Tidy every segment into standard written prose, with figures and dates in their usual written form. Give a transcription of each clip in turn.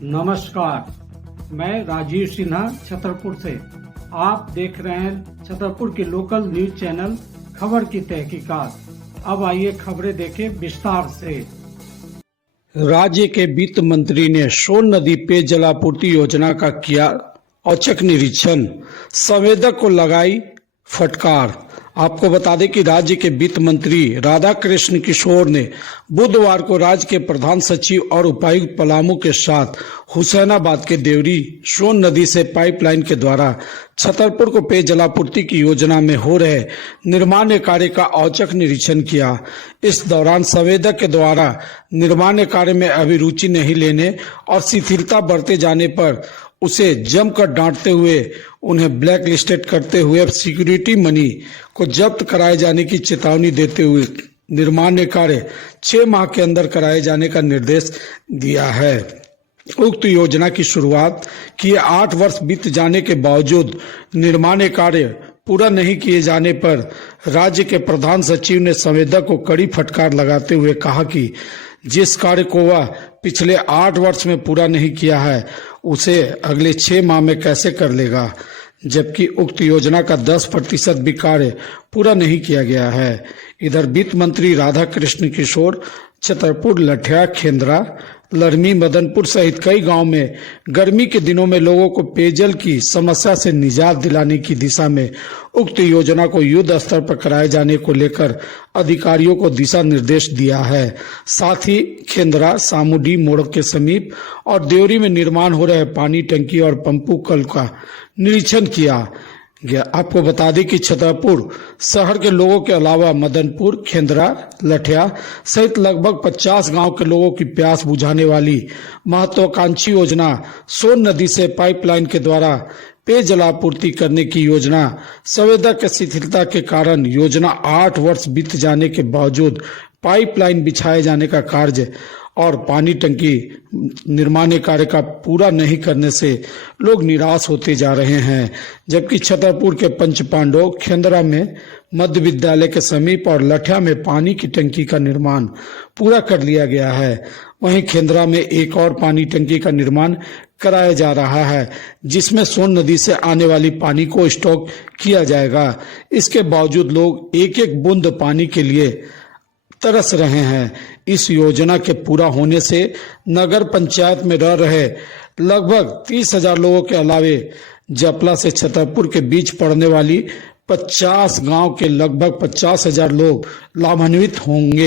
नमस्कार, मैं राजीव सिन्हा छतरपुर से। आप देख रहे हैं छतरपुर के लोकल न्यूज चैनल खबर की तहकीकात। अब आइए खबरें देखें विस्तार से। राज्य के वित्त मंत्री ने सोन नदी पेयजल आपूर्ति योजना का किया औचक निरीक्षण, संवेदक को लगाई फटकार। आपको बता दें कि राज्य के वित्त मंत्री राधाकृष्ण किशोर ने बुधवार को राज्य के प्रधान सचिव और उपायुक्त पलामू के साथ हुसैनाबाद के देवरी सोन नदी से पाइपलाइन के द्वारा छतरपुर को पेयजलापूर्ति की योजना में हो रहे निर्माण कार्य का औचक निरीक्षण किया। इस दौरान संवेदक के द्वारा निर्माण कार्य में अभिरुचि नहीं लेने और शिथिलता बरते जाने पर उसे जमकर डांटते हुए उन्हें ब्लैक लिस्टेड करते हुए सिक्योरिटी मनी को जब्त कराए जाने की चेतावनी देते हुए निर्माण कार्य 6 माह के अंदर कराए जाने का निर्देश दिया है। उक्त योजना की शुरुआत किए 8 वर्ष बीत जाने के बावजूद निर्माण कार्य पूरा नहीं किए जाने पर राज्य के प्रधान सचिव ने संवेदक को कड़ी फटकार लगाते हुए कहा कि जिस कार्य को वह पिछले 8 वर्ष में पूरा नहीं किया है उसे अगले 6 माह में कैसे कर लेगा, जबकि उक्त योजना का 10% भी कार्य पूरा नहीं किया गया है। इधर वित्त मंत्री राधाकृष्ण किशोर छतरपुर, लठिया, खेंद्रा, लरमी, मदनपुर सहित कई गांव में गर्मी के दिनों में लोगों को पेयजल की समस्या से निजात दिलाने की दिशा में उक्त योजना को युद्ध स्तर पर कराए जाने को लेकर अधिकारियों को दिशा निर्देश दिया है। साथ ही खेंद्रा, सामुडी मोड़ के समीप और देवरी में निर्माण हो रहे पानी टंकी और पंपू कल का निरीक्षण किया गया। आपको बता दें कि छतरपुर शहर के लोगों के अलावा मदनपुर, खेंद्रा, लठिया सहित लगभग 50 गांव के लोगों की प्यास बुझाने वाली महत्वाकांक्षी योजना सोन नदी से पाइपलाइन के द्वारा पेयजलापूर्ति करने की योजना संवेदक की शिथिलता के कारण योजना 8 वर्ष बीत जाने के बावजूद पाइपलाइन बिछाए जाने का कार्य और पानी टंकी निर्माण कार्य का पूरा नहीं करने से लोग निराश होते जा रहे हैं। जबकि छतरपुर के पंच पांडव, खेंद्रा में मध्य विद्यालय के समीप और लठिया में पानी की टंकी का निर्माण पूरा कर लिया गया है। वहीं खेंद्रा में एक और पानी टंकी का निर्माण कराया जा रहा है, जिसमें सोन नदी से आने वाली पानी को स्टॉक किया जाएगा। इसके बावजूद लोग एक एक बूंद पानी के लिए तरस रहे हैं। इस योजना के पूरा होने से नगर पंचायत में रह रहे लगभग 30,000 लोगों के अलावे जपला से छतरपुर के बीच पड़ने वाली 50 गांव के लगभग 50,000 लोग लाभान्वित होंगे।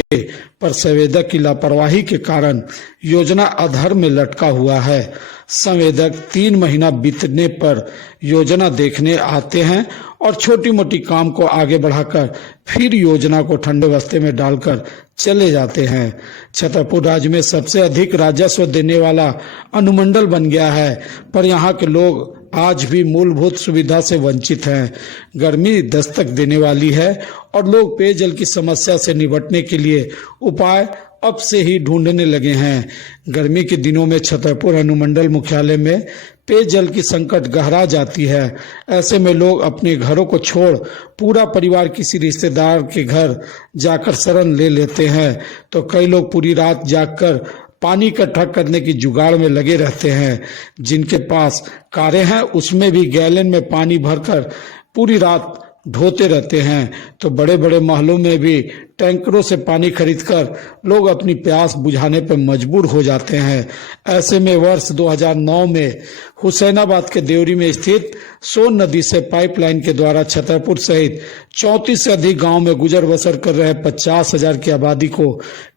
पर संवेदक की लापरवाही के कारण योजना अधर में लटका हुआ है। संवेदक 3 महीना बीतने पर योजना देखने आते हैं और छोटी मोटी काम को आगे बढ़ाकर फिर योजना को ठंडे बस्ते में डालकर चले जाते हैं। छतरपुर राज्य में सबसे अधिक राजस्व देने वाला अनुमंडल बन गया है, पर यहाँ के लोग आज भी मूलभूत सुविधा से वंचित हैं। गर्मी दस्तक देने वाली है और लोग पेयजल की समस्या से निपटने के लिए उपाय अब से ही ढूंढने लगे हैं। गर्मी के दिनों में छतरपुर अनुमंडल मुख्यालय में पेयजल की संकट गहरा जाती है। ऐसे में लोग अपने घरों को छोड़ पूरा परिवार किसी रिश्तेदार के घर जाकर शरण ले लेते हैं, तो कई लोग पूरी रात जागकर पानी इकट्ठा करने की जुगाड़ में लगे रहते हैं। जिनके पास कारें हैं उसमें भी गैलन में पानी भरकर पूरी रात ढोते रहते हैं, तो बड़े बड़े महलों में भी टैंकरों से पानी खरीदकर लोग अपनी प्यास बुझाने पर मजबूर हो जाते हैं। ऐसे में वर्ष 2009 में हुसैनाबाद के देवरी में स्थित सोन नदी से पाइपलाइन के द्वारा छतरपुर सहित 34 से अधिक गांव में गुजर बसर कर रहे 50,000 की आबादी को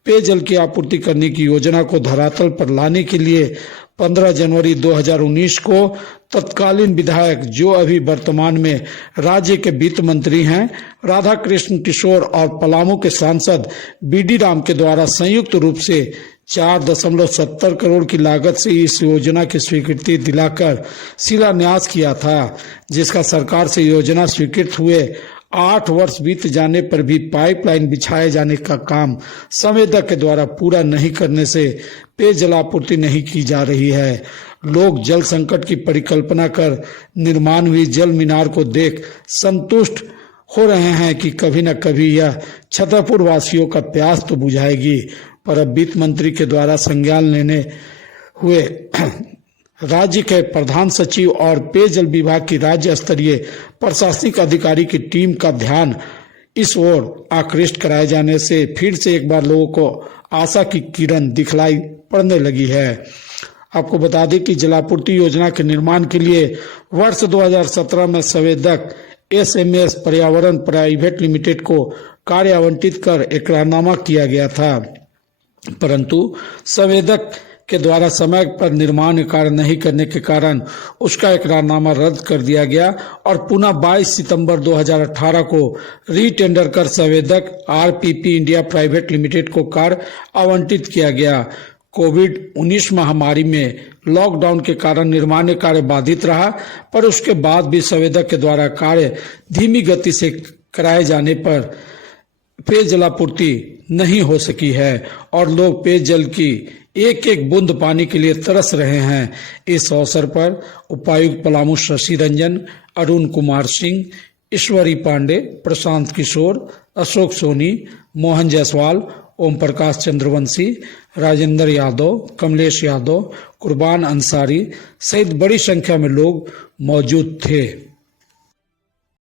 पेयजल की आपूर्ति करने की योजना को धरातल पर लाने के लिए 15 जनवरी 2019 को तत्कालीन विधायक, जो अभी वर्तमान में राज्य के वित्त मंत्री हैं, राधाकृष्ण किशोर और पलामू के सांसद बीडी राम के द्वारा संयुक्त रूप से 4.70 करोड़ की लागत से इस योजना की स्वीकृति दिलाकर शिलान्यास किया था, जिसका सरकार से योजना स्वीकृत हुए 8 वर्ष बीत जाने पर भी पाइपलाइन बिछाए जाने का काम संवेदक के द्वारा पूरा नहीं करने से पेयजलापूर्ति नहीं की जा रही है। लोग जल संकट की परिकल्पना कर निर्माण हुई जल मीनार को देख संतुष्ट हो रहे हैं कि कभी न कभी यह छतरपुर वासियों का प्यास तो बुझाएगी। पर अब वित्त मंत्री के द्वारा संज्ञान लेने हुए राज्य के प्रधान सचिव और पेयजल विभाग की राज्य स्तरीय प्रशासनिक अधिकारी की टीम का ध्यान इस ओर आकृष्ट कराए जाने से फिर से एक बार लोगों को आशा की किरण दिखलाई पड़ने लगी है। आपको बता दें कि जलापूर्ति योजना के निर्माण के लिए वर्ष 2017 में संवेदक SMS पर्यावरण प्राइवेट लिमिटेड को कार्य आवंटित कर एकरारनामा किया गया था, परंतु संवेदक के द्वारा समय पर निर्माण कार्य नहीं करने के कारण उसका एकरारनामा रद्द कर दिया गया और पुनः 22 सितंबर 2018 को रीटेंडर कर संवेदक RPP इंडिया प्राइवेट लिमिटेड को कार्य आवंटित किया गया। कोविड-19 महामारी में लॉकडाउन के कारण निर्माण कार्य बाधित रहा, पर उसके बाद भी संवेदक के द्वारा कार्य धीमी गति से कराए जाने पर पेयजलापूर्ति नहीं हो सकी है और लोग पेयजल की एक एक बूंद पानी के लिए तरस रहे हैं। इस अवसर पर उपायुक्त पलामू शशि रंजन, अरुण कुमार सिंह, ईश्वरी पांडे, प्रशांत किशोर, अशोक सोनी, मोहन जायसवाल, ओम प्रकाश चंद्रवंशी, राजेंद्र यादव, कमलेश यादव, कुर्बान अंसारी सहित बड़ी संख्या में लोग मौजूद थे।